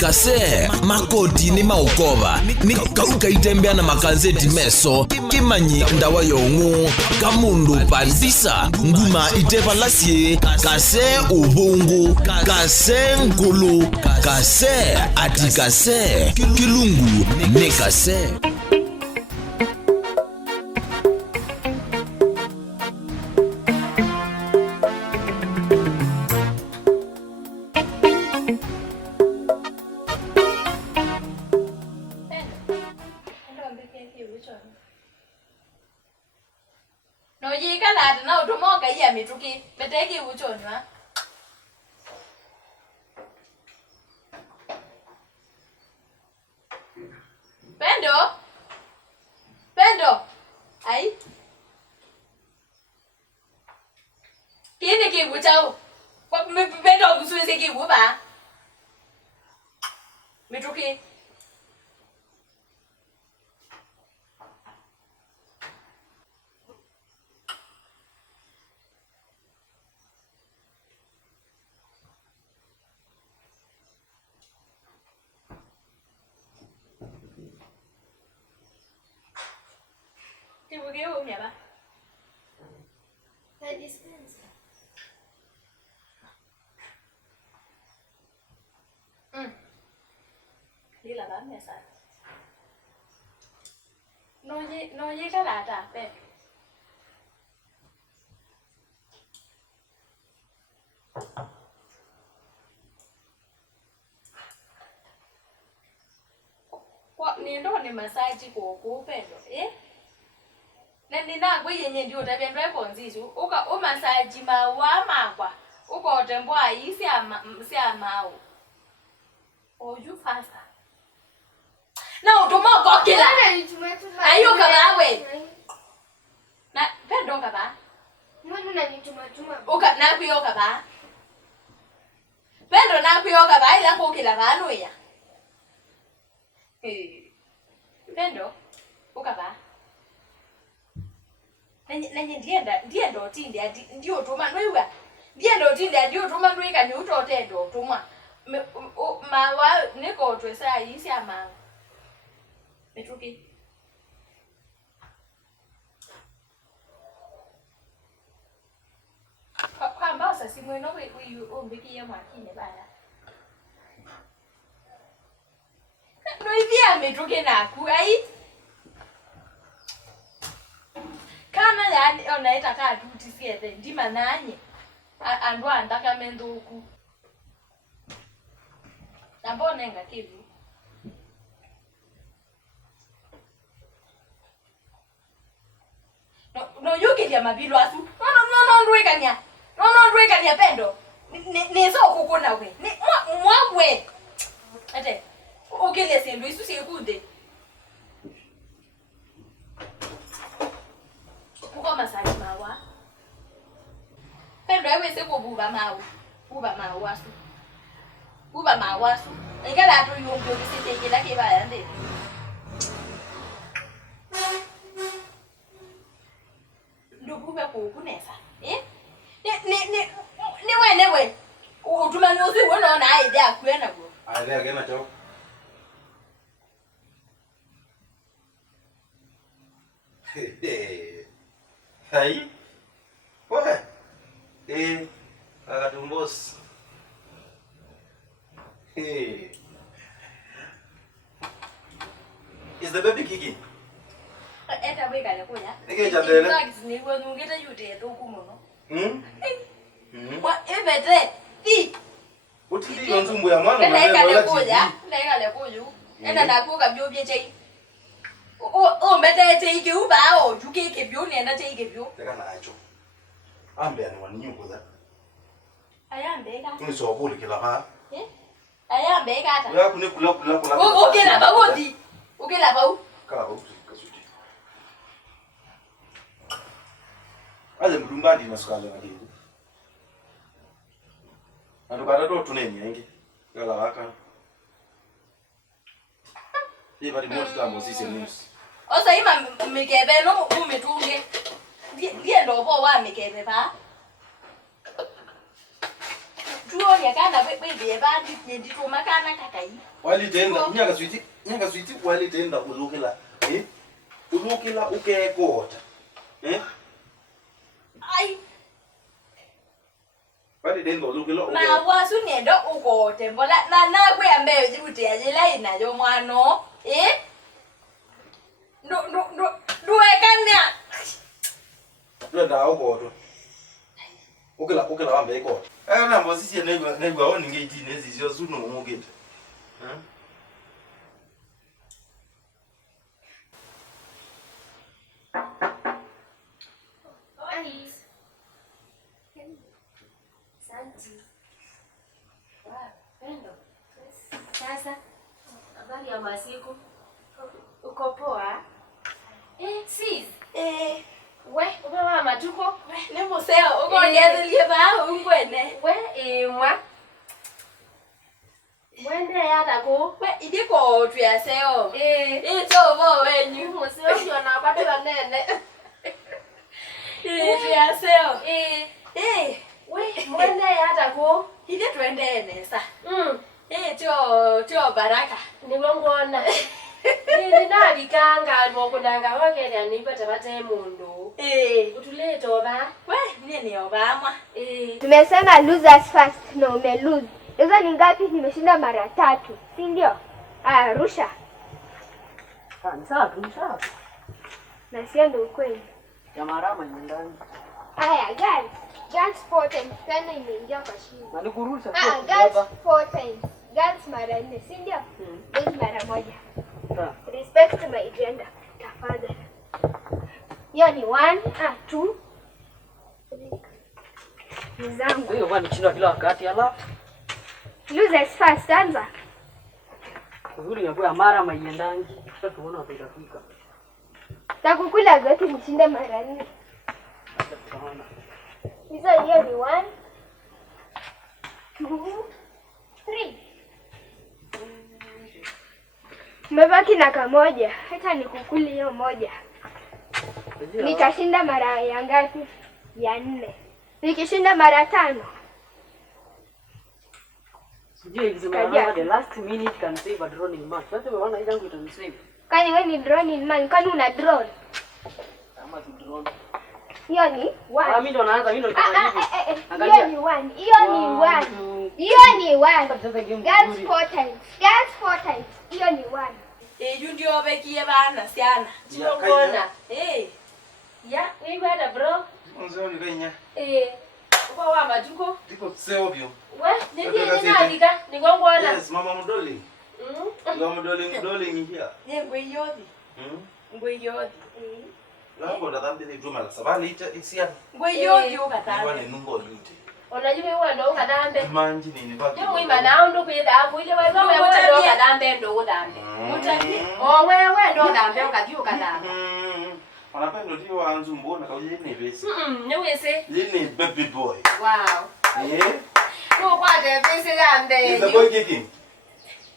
Kasee makoti ni maukoba ni kauka itembea na makazeti meso kimanyi ndawa yongu kamundu pandisa nguma itepalasie Kasee ubungu Kasee nkulu Kasee ati Kasee kilungu ne Kasee. No yika la na Uathimo ka ya mituki beteki uchonywa. Pendo. Ai. Kini kibu chao. Kwa Pendo msuizi kibu ba. Mituki. Kibu kibu mnyaba. Na dispensa. Lila ba mesa. No ye kala ta pe. Kwa ni masaji ko Pendo nina gwe yenye ndio tabendwa konzizo uka masaji mawa makwa uko tembwa isi amao oju fasta na Uathimo ko kila ayo kabawe na Pendo kaba Mwana na nituma uka na kuyo kaba Pendo na kuyo kaba ila ko kila bano ya Pendo ukaba Nanye ndienda otinde ati ndio Uathimo noiwa ndienda otinde ndio Uathimo noika ni utote ndo Uathimo mawa niko twesa isi ama mituki kwa ambao sasa mweno we ombeki ya mwakine bana noivia mituki naku ai kana yani onaita ka duty siete ndima nanye andu andaka menduku ambone nga kivu no yuki ya mabilo asu no ndwekanya Pendo ni so kukuna we ni mwawe ate ukile sindu isu sikude kuko masaji mawa Pendo ewe se ko buba mawa asu ingala to yongo kisite kila ke ba ande ndubume ko kunesa ni wenewe Uathimo nyosi wona na ide akwena go ale agena cho hai what agatumbos is the baby kicking eta bwe kale kunya Ngeja mbele. Ni kwa ngeta yute to kumuno Wa ebete ti utili nzumbu ya mwana na kale kunya kale kuyu enda nakuka byo bye chei o mbete chei ke uba o juke ke byo ne na chei ke byo teka nacho ambe ani waninyuko za ayambe ka ni so buli kila ha ayambe ka ta ya kune kula okay la ba wodi okay la ba u ka u kasuti ale mdumbadi na sukale na kitu ando bara to tuneni yengi kala waka hii bali moto tambo sisi news osa ima mikebe no umetunge ndiye ndo bo wa mikebe pa tuo Uone kana bebe bandi ndituma kana kakai. Walitenda nyanga switi walitenda ulukela. Ulukela ukekota. Ai. Walitenda ulukela ukekota. Ma wasu nendo ukote mbola na kwe ambaye jibuti ajela inajo mwano. Duekanya. Nda ukoto. Ukela wambe ikota. Na mbosisi negwa oni ngeti nezi sio suno ngogete. Sasa habari ya masiku. Uko poa? Sis. We, umewa matuko? Ni museo uko ngezelie ba ungwene. We, mwa. Mwende yata ko. We idiko tuyaseo. Itobo wenyu. Museo ndio na kwatu banene. Tuyaseo. We, mwende yata ko. Ide twende nesa. Tio baraka. Nibongona. Ni nabikanga ngokunanga wakenya nipata bate mundu. Utulete oba. We, nini obama? Tumesema losers first na umelose. Hizo ni ngapi? Nimeshinda mara 3, si ndio? Rusha. Sawa. Na sio ndio ukweli. Ya marama ni ndani. Guys. Girls 4 times tena imeingia kwa shida. Na nikurusha girls 4 times. Girls mara 4, si ndio? Boys mara 1. Respect my gender. Tafadhali. Hiyo ni 1, 2. Nizangu. Hiyo bwana chinda kila wakati ala. Losers first anza. Uzuri ya kwa mara maiendangi. Sasa tuone watafika. Takukula zote nishinde mara 4. Sasa tutaona. Hiyo ni 1, 2, 3. Mebaki na kamoja. Hata nikukuli hiyo moja. Nitashinda mara ya ngapi? Ya 4. Nikishinda mara 5. Sijui ikisema the last minute can save a drone in match. Sasa unaona ile yangu itanisave. Kani wewe ni drone in man, kani una drone? Kama si drone. Hiyo ni 1. Mimi ndo naanza, mimi ndo nitajibu. Hiyo ni 1. Hiyo ni 1. Hiyo ni 1. Girls 4 times. Girls 4 times. Hiyo ni 1. Ndio bekie bana siana. Chibongona. Ya, ni bada bro. Onzo ni kenya. Uko wa matuko? Diko seo bio. We, ni nalika, ni ngongona. Yes, mama mdoli. Mama mdoli ni here. Ye ngweyodi. Ngweyodi. Lango la dhambi ni tuma la sabali isia. Ngweyodi ukatana. Bwana nungo lute. Unajua wewe ndo ukadambe. Manji ni baki. Yo mwima nao ndo kwenda afu ile wewe ndo ukadambe ndo udambe. Mutabi. Wewe ndo udambe ukajua ukadambe. Anapenda ndio anzu mbona kauje ni besi. Ni wese. Yini baby boy. Wow. No kwade bese gambe. Is the boy kicking?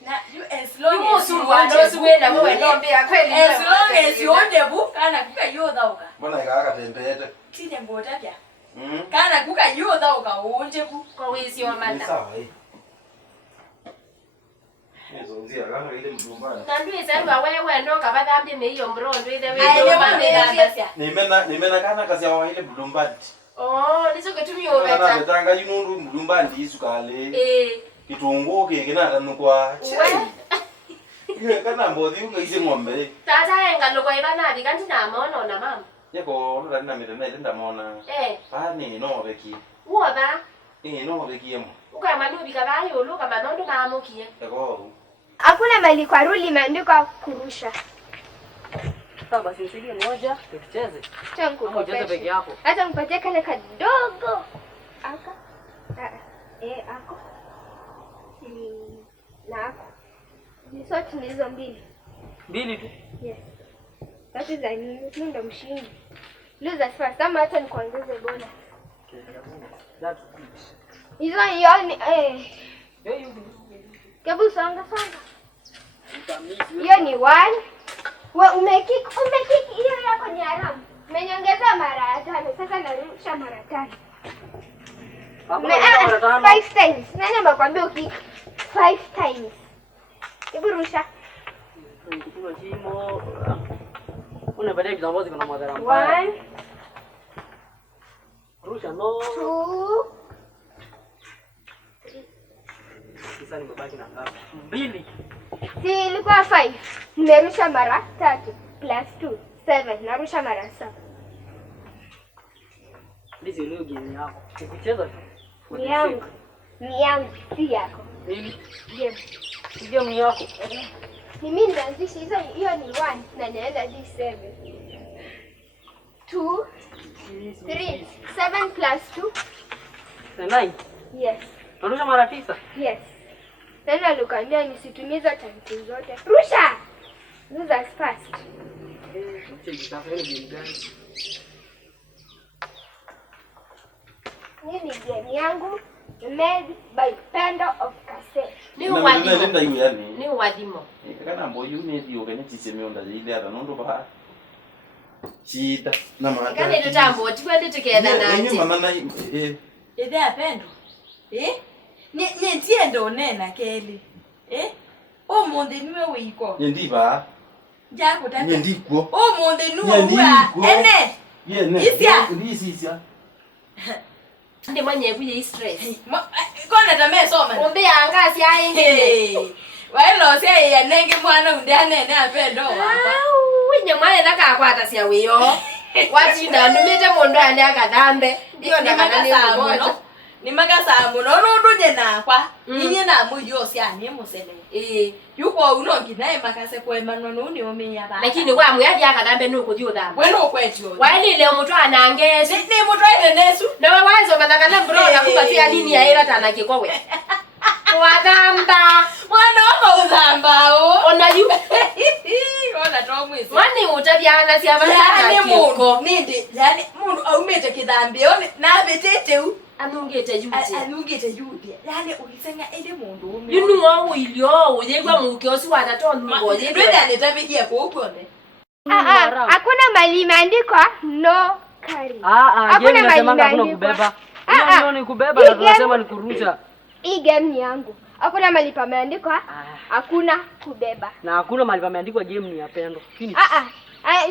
Na you as long as you want to win na wewe ndo mbia kweli. As long as you onde bu kana kuka yodha uka. Mbona ikaka tembete? Tine mbota pia. Kana kuka yodha uka unje bu Kwa wizi wa manda. Sawa hii. Hizo nzia kama ile mdumbana. Nandui sasa wewe ndo kabadambe me hiyo mbro ndo ile Ayo wewe. bambe. Nimena kana kazi ya ile mdumbati. Nicho kutumia ubeta. Kana betanga yinundu mdumbandi isukale. Kitungu kingina nukwa. Ile kana mbodhi ungaise ngombe. Tata engalo kwa ibana bikanti na maono na mama. Yeko ndo na mire na ile ndamona. Pani no beki. Uoba. No beki yemo. Ukamanubi kabayo luka manondo maamukie. Yeko. Hakuna mali kwa ruli imeandikwa kurusha. Sasa basi usije moja tucheze. Changu Cheze peke yako. hata mpatie kale kadogo. Aka. Ako. Na ako. Ni sote ni hizo mbili. Mbili tu. Yes. Tatu za nini? Mimi ndo mshindi. Losers first. Ama hata nikuongeze bonus. That's it. Hizo hiyo ni Kebu songa. Hiyo ni 1. Wewe umekick hiyo yako ni haramu. Umenyongeza mara 5. Sasa narusha mara 5. 5 times. Nani amekwambia uki 5 times? Hebu rusha. Kuna shimo. Una baadaye kitambozi kuna madhara. 1 Rusha no. 2 Sasa nimebaki na ngapi? 2. Si ilikuwa 5. Nimerusha mara 3 plus 2 7. Narusha mara 7. Ndizi leo game yako. Ukicheza tu. Ni yangu. Ni yangu, si yako. Nini? Game. Game yako. Ni mimi naanzisha hiyo ni 1 na naenda hadi 7. 2 3 7 plus 2 9. Yes. Narusha mara 9. Yes. Nani alikwambia nisitumize chances zote? Rusha. This is fast. Hii ni game yangu made by Pendo of Kasee. Ni Uathimo. Nenda hiyo yani. Ni Uathimo. Kana mboyu ni dio kwenye tiseme onda ile hata nondo ba. Chita na mara. Kani tutambo twende together na Ni mama na Ede apendo. Ni tiendo nena keli. Omonde niwe wiko. Ndiba. Jako tata. Ndiko. Omonde nuwe wa. Ene. Yene. Isia. Ndisia. Ndi mwenye kuye stress. Kona tame soma. Umbe anga si aende. Wailo se ya nenge mwana undane ne apendo. Winye mwana nakakwata sia wiyo. Watinda numite mundu ande akathambe. Ndio ndakana ni moto. Ni magasa muno nundunye nakwa. Ninye na muyo sia ni musene. Yuko unogi naye makase kwa manonu ni ominya ba. Lakini wa muyadi akathambe nukuthi uthamba. Weno kwetio. Waili le mtu anangesi. Ni mtu aile nesu. Na wazo matakana bro na kupatia nini ya ila tanaki kowe. Wathamba. Mwana wako uthamba o. Ona yu. Ona tomwisi. Wani utabiana sia bana mundu nindi yani mundu aumete kidhambi one na betete u anungete yuti. Anungete yuti. Yani ukisenga ende mundu ume. Yunu wangu ilio uyegwa muke osi watatoa ngoje. Ndio nitabikia kwa huko ne. Hakuna mali imeandikwa no carry. Hakuna mali imeandikwa. Hiyo ni kubeba na tunasema ni kurusha. Hii game ni yangu. Hakuna mali pameandikwa. Hakuna kubeba. Na hakuna mali pameandikwa game ni ya Pendo. Finish.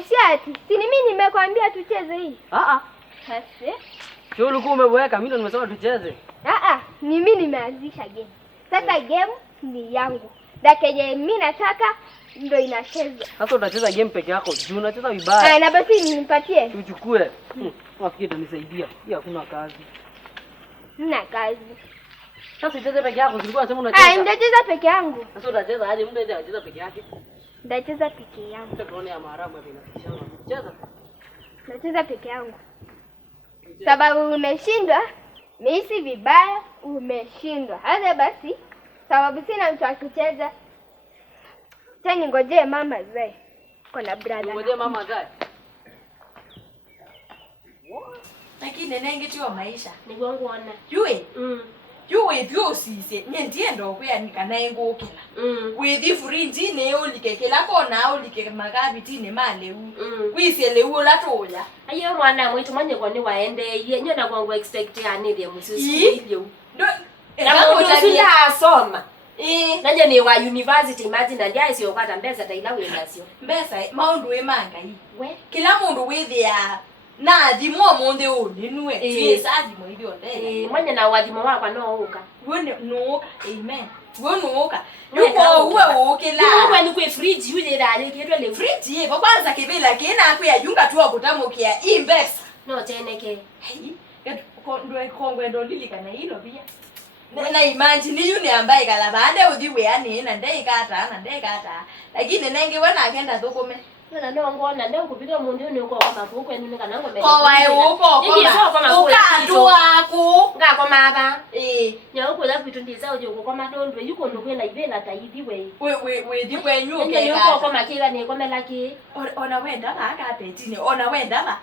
Si ati. Si ni mimi nimekwambia tucheze hii. Sasa. Sio ulikuwa umeweka, mimi ndo nimesema tucheze. Ni mimi nimeanzisha game. Sasa game ni yangu. Dakeje mimi nataka ndio inachezwa. Sasa utacheza game peke yako. Juu unacheza vibaya. Na basi nimpatie. Tuchukue. Wafikiri utanisaidia. Hii hakuna kazi. Sina kazi. Sasa ucheze peke yako, ulikuwa unasema unacheza. Nitacheza peke yangu. Sasa utacheza aje? Mtu anacheza peke yake. Nitacheza peke yangu. Sasa tuone ya maharamu hapa inafikisha. Cheza. Nacheza peke yangu. Sababu umeshindwa, mimi vibaya umeshindwa. Hata basi sababu sina mtu akucheza. Tena ngojee mama zae. Kuna brother. Ngojee mama zae. Lakini nenge tiwa maisha. Ni gwangu ona. Yue. Yue byosise nyendiendo kuyanika naye ngokela. Withi furinji ne olikekela kona olike magabi tine male u. Wisele u latoya. Ayo mwana mwitu manye kwani waende iye nyona kwangu expect yani ile musisi ile. Ndo utalia asoma. Nanje ni wa university imagine ndia sio kwata mbesa taila wenasio. Mbesa maundu emanga hii. We kila mundu withia na thimo monde uni nwe tiesa thimo idio ndege mwenye na wathimo wakwa no uka wone no amen wone uka yuko uwe ukila yuko ni kwe fridge yule dali kietwe le fridge ye kwanza kibila kina akwa yunga tu akutamukia imbesa no teneke hey ndo kongwe ndo lilikana hilo pia na imagine yuni ambaye kala baada udhiwe yani na ndai kata lakini nenge wana akenda thukome na ndo ngona ndo kupita mundu ni uko kama huko ni kana ngombe kwa wae uko kama ukatu aku ngako maba nya uko la vitu ndiza uje uko kama ndo yuko ndo kwenda ibela taidi we dikwe nyuke ndio uko kama kila ni kama laki ona wenda aka petini ona wenda ba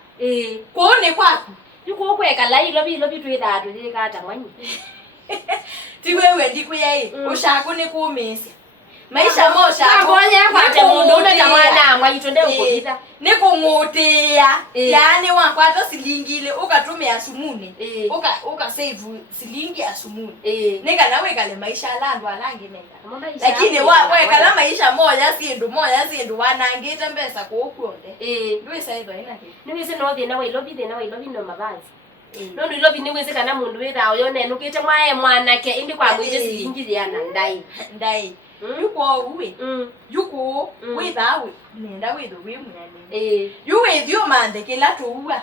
kuone kwaku yuko uko ekala ilo bitu idatu dikata mwanyi ti wewe ndikuye ushaku ni kumisia maisha mosha ngoja kwa mundu una mwana mwayitonde ukopita nikungutia yani wakwata silingile ukatumia sumuni uka save silingi ya sumuni nika nawe kale maisha landu alangi nenda lakini wewe kala maisha moja sindu wanangita mbesa kuokonde ndwe saido ina ke niwese no thina we lobi no mabazi no ndi lobi niwese kana mundu wira oyo nenukite mwae mwanake indi kwa mwije silingi yana ndai yuko uwe yuko withawe nenda witho we mwana yuwe thio mande kila tuwa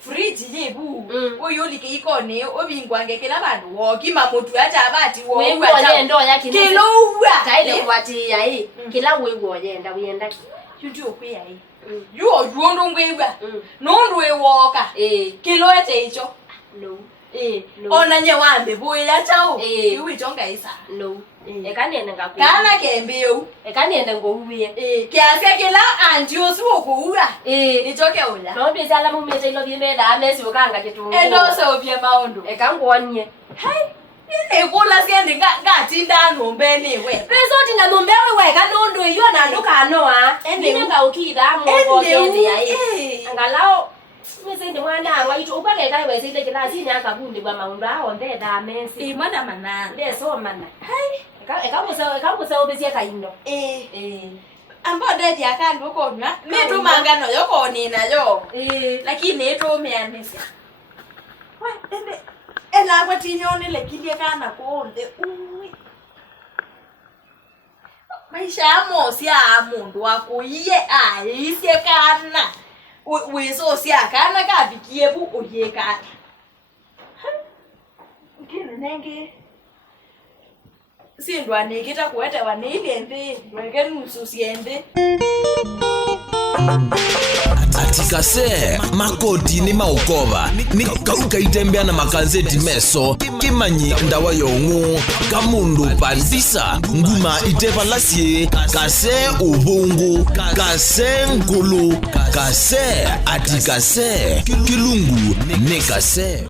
fridge yebu oyo like ikone obingwange kila bandu wokima mutu acha abati wo wewe ndo yake kilo uwa taile kwati yai kila wewe yenda uyenda yuju okwe yai yuo yuondo ngwewa nondu ewoka kilo ete icho no ona nye wambe boya chao yuwe chonga isa no ekanienda ngaku kana kembeu ekanienda ngouye kiasi kila andio suo kuua nichoke ula no bezala mumete ilo bimeda amesi ukanga kitungu endo so bia maondo ekangonye hai ine kula sende ngatinda nombe niwe peso tinga nombe wewe kanondo iyo na nduka noa ende ngaukida mo bokende yai angalao mwese mwana waito ubale kai wese ile kila sinya akabundi kwa maundu aho ndeda amesi mwana mana ndeso mana hai ekamusa obesia kaino ambo dedi akandu konywa metu mangano yoko nina yo lakini eto meanesa wa ende ela kwatinyone lekilie kana konde maisha amosi a mundu wakuiye ayisie kana weso sia kana kabikie bu oyeka ngine nenge sindwa nikita kuwete wanilende weke nusu siende atikase makoti ni maukova ni kaitembea na makanzeti meso kimanyi ndawa yongu kamundu pandisa nguma itepa lasie kase ubungu kase nkulu kase atikase kilungu ne kase